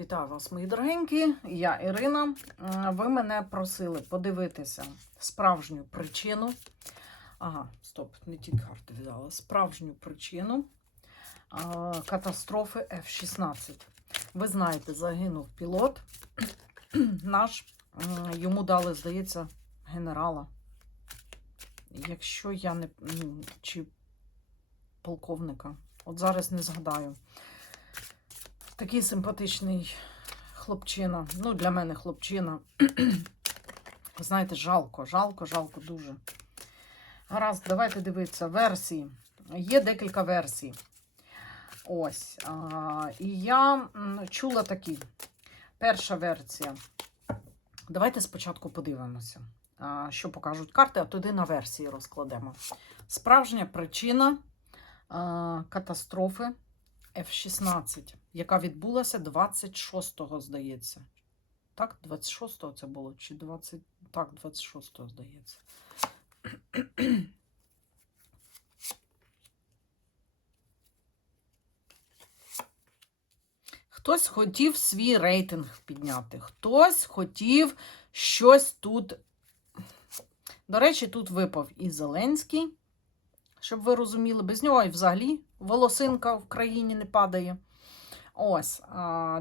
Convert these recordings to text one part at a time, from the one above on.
Вітаю вас, мої дорогенькі. Я Ірина. Ви мене просили подивитися справжню причину. Ага, стоп, не ті карти взяла. Справжню причину а, катастрофи F-16. Ви знаєте, загинув пілот. Наш йому дали, здається, генерала. Якщо я не чи полковника. От зараз не згадаю. Такий симпатичний хлопчина. Ну, для мене хлопчина. Знаєте, жалко, жалко, жалко дуже. Гаразд, давайте дивитися. Версії. Є декілька версій. Ось. А, і я чула такі. Перша версія. Давайте спочатку подивимося, що покажуть карти, а тоді на версії розкладемо. Справжня причина катастрофи F-16, яка відбулася 26-го, здається. Так, 26-го це було? Чи 20... Так, 26-го, здається. Хтось хотів свій рейтинг підняти, хтось хотів щось тут. До речі, тут випав і Зеленський, щоб ви розуміли, без нього і взагалі волосинка в країні не падає. Ось,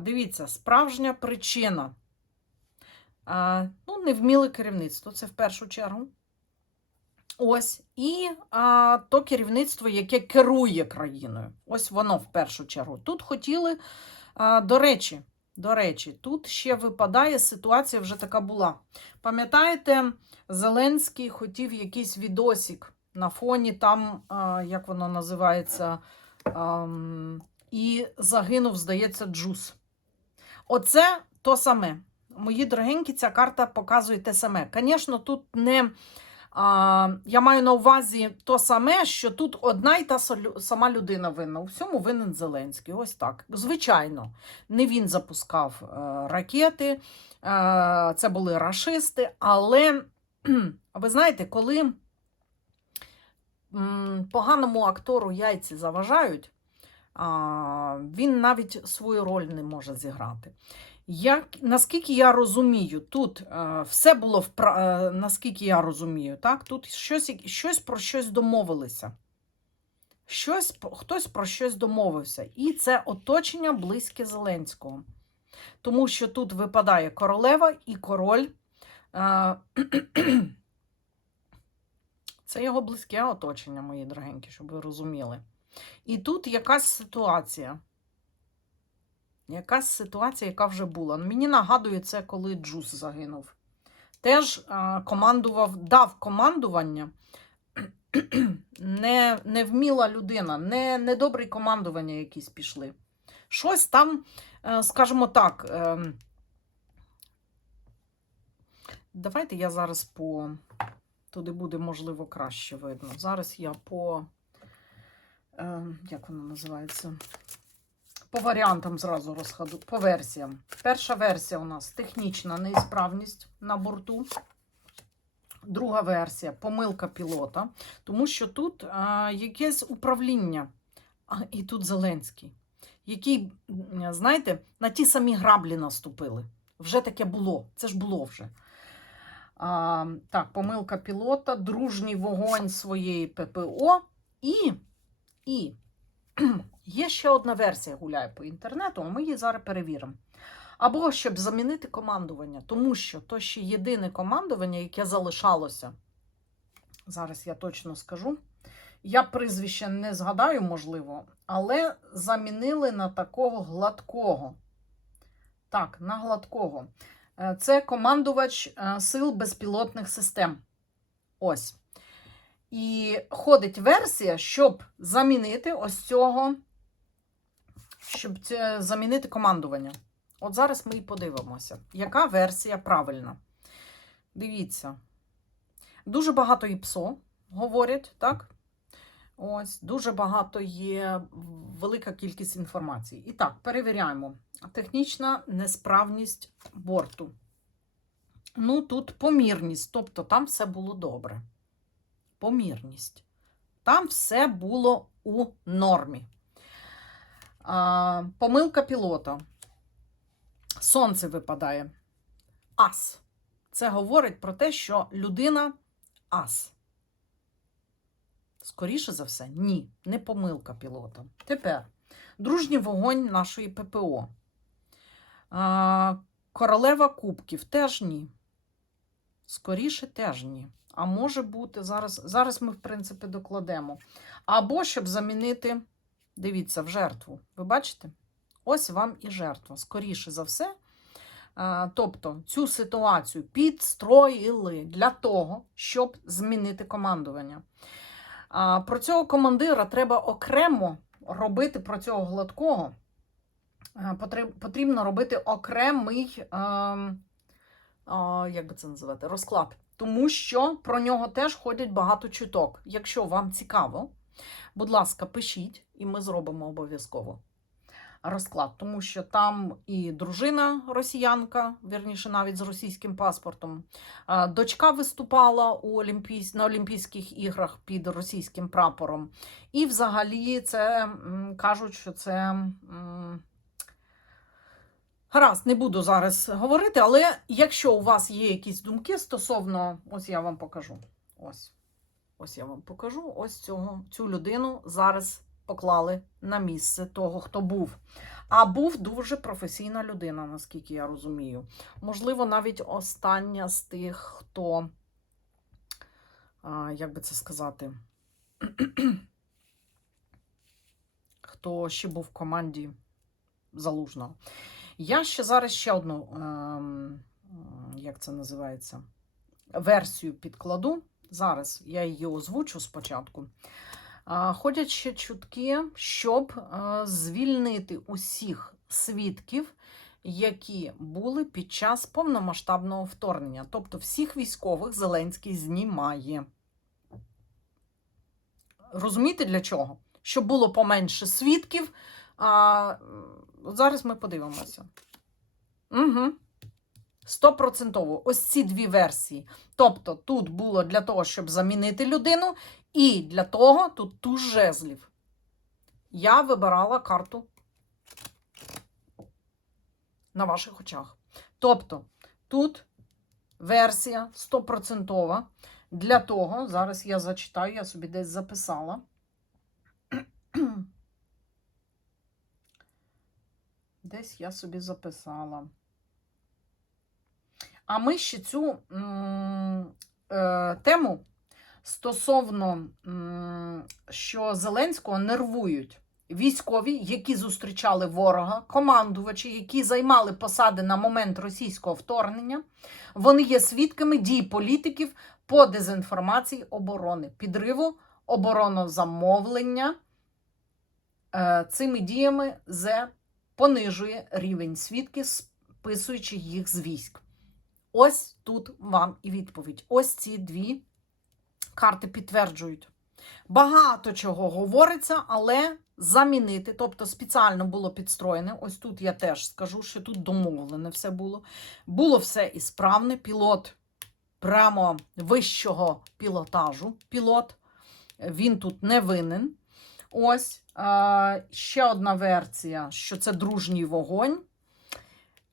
дивіться, справжня причина. Ну, невміле керівництво, це в першу чергу. Ось, і а, то керівництво, яке керує країною. Ось воно в першу чергу. Тут хотіли, а, до речі, до речі, тут ще випадає ситуація, вже така була. Пам'ятаєте, Зеленський хотів якийсь відосик на фоні там, а, як воно називається, ам, і загинув, здається, Джус. Оце то саме. Мої дорогенькі, ця карта показує те саме. Звісно, тут не. А, я маю на увазі то саме, що тут одна й та сама людина винна. У всьому винен Зеленський. Ось так. Звичайно, не він запускав е, ракети, е, це були рашисти, але кхм, ви знаєте, коли м, поганому актору яйці заважають, а, він навіть свою роль не може зіграти. Як, наскільки я розумію, тут е, все було впра... е, наскільки я розумію, так? Тут щось, щось про щось домовилися. Щось, хтось про щось домовився. І це оточення близьке Зеленського. Тому що тут випадає королева і король. Е, це його близьке оточення, мої дорогенькі, щоб ви розуміли. І тут якась ситуація. Якась ситуація, яка вже була. Ну, Мені нагадує це, коли Джус загинув. Теж командував, дав командування не, невміла людина, не, недобрі командування якісь пішли. Щось там, е, скажімо так. ем, Давайте я зараз по. Туди буде, можливо, краще видно. Зараз я по. Е, Як воно називається? По варіантам зразу розходу, по версіям. Перша версія у нас технічна неісправність на борту. Друга версія помилка пілота, тому що тут а, якесь управління, а, і тут Зеленський, який, знаєте, на ті самі граблі наступили. Вже таке було, це ж було вже. А, так, помилка пілота, дружній вогонь своєї ППО і, і Є ще одна версія гуляє по інтернету, а ми її зараз перевіримо. Або щоб замінити командування, тому що то ще єдине командування, яке залишалося. Зараз я точно скажу. Я прізвище не згадаю, можливо, але замінили на такого гладкого. Так, на гладкого. Е, Це командувач е, сил безпілотних систем. Ось. І ходить версія, щоб замінити ось цього, щоб замінити командування. От зараз ми і подивимося, яка версія правильна. Дивіться. Дуже багато ІПСО говорять, так? Ось, дуже багато є велика кількість інформації. І так, перевіряємо. Технічна несправність борту. Ну, тут помірність, тобто там все було добре помірність. Там все було у нормі. А, помилка пілота. Сонце випадає. Ас. Це говорить про те, що людина ас. Скоріше за все, ні, не помилка пілота. Тепер дружній вогонь нашої ППО. А, королева кубків теж ні. Скоріше теж ні. А може бути, зараз, зараз ми, в принципі, докладемо. Або щоб замінити, дивіться, в жертву. Ви бачите? Ось вам і жертва. Скоріше за все. Тобто цю ситуацію підстроїли для того, щоб змінити командування. Про цього командира треба окремо робити про цього гладкого. Потрібно робити окремий, ем, як би це називати, розклад. Тому що про нього теж ходять багато чуток. Якщо вам цікаво, будь ласка, пишіть, і ми зробимо обов'язково розклад, тому що там і дружина росіянка, вірніше, навіть з російським паспортом. Дочка виступала у Олімпійсь... на Олімпійських іграх під російським прапором. І взагалі це кажуть, що це. Гаразд, не буду зараз говорити, але якщо у вас є якісь думки стосовно, ось я вам покажу. Ось. Ось я вам покажу. Ось цього, цю людину зараз поклали на місце того, хто був. А був дуже професійна людина, наскільки я розумію. Можливо, навіть остання з тих, хто, як би це сказати, хто ще був в команді залужного. Я ще зараз ще одну, ем, як це називається, версію підкладу. Зараз я її озвучу спочатку. Ходять ще чутки, щоб е, звільнити усіх свідків, які були під час повномасштабного вторгнення. От всіх військових Зеленський знімає. Розумієте для чого? Щоб було поменше свідків. А, от зараз ми подивимося. Угу. Стопроцентово. Ось ці дві версії. Тобто тут було для того, щоб замінити людину, і для того тут туз жезлів. Я вибирала карту на ваших очах. Тобто тут версія стопроцентова. Для того, зараз я зачитаю, я собі десь записала. Десь я собі записала. А ми ще цю е, тему стосовно, що Зеленського нервують військові, які зустрічали ворога, командувачі, які займали посади на момент російського вторгнення, вони є свідками дій політиків по дезінформації оборони, підриву оборонозамовлення. Е, Цими діями зе понижує рівень свідки, списуючи їх з військ. Ось тут вам і відповідь. Ось ці дві карти підтверджують. Багато чого говориться, але замінити, тобто спеціально було підстроєне. Ось тут я теж скажу, що тут домовлене все було. Було все і справне. Пілот прямо вищого пілотажу. Пілот, він тут не винен. Ось е, ще одна версія, що це дружній вогонь.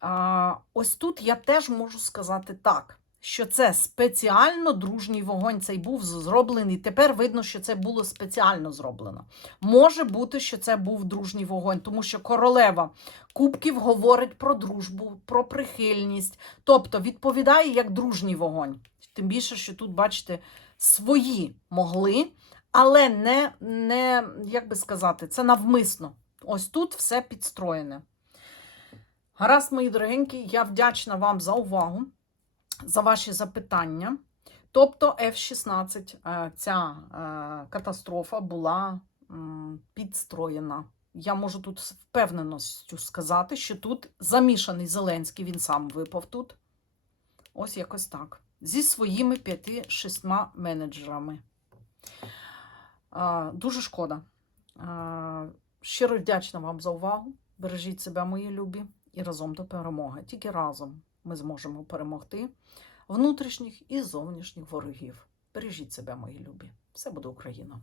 А, ось тут я теж можу сказати так, що це спеціально дружній вогонь цей був зроблений. Тепер видно, що це було спеціально зроблено. Може бути, що це був дружній вогонь, тому що королева кубків говорить про дружбу, про прихильність, тобто відповідає як дружній вогонь. Тим більше, що тут, бачите, свої могли, але не, не як би сказати, це навмисно. Ось тут все підстроєне. Гаразд, мої дорогенькі, я вдячна вам за увагу, за ваші запитання. Тобто, F-16, е, ця е, катастрофа була підстроєна. Я можу тут з впевненістю сказати, що тут замішаний Зеленський, він сам випав тут. Ось якось так. Зі своїми п'яти-шістьма менеджерами. Дуже шкода. Щиро вдячна вам за увагу. Бережіть себе, мої любі і разом до перемоги. Тільки разом ми зможемо перемогти внутрішніх і зовнішніх ворогів. Бережіть себе, мої любі. Все буде Україна!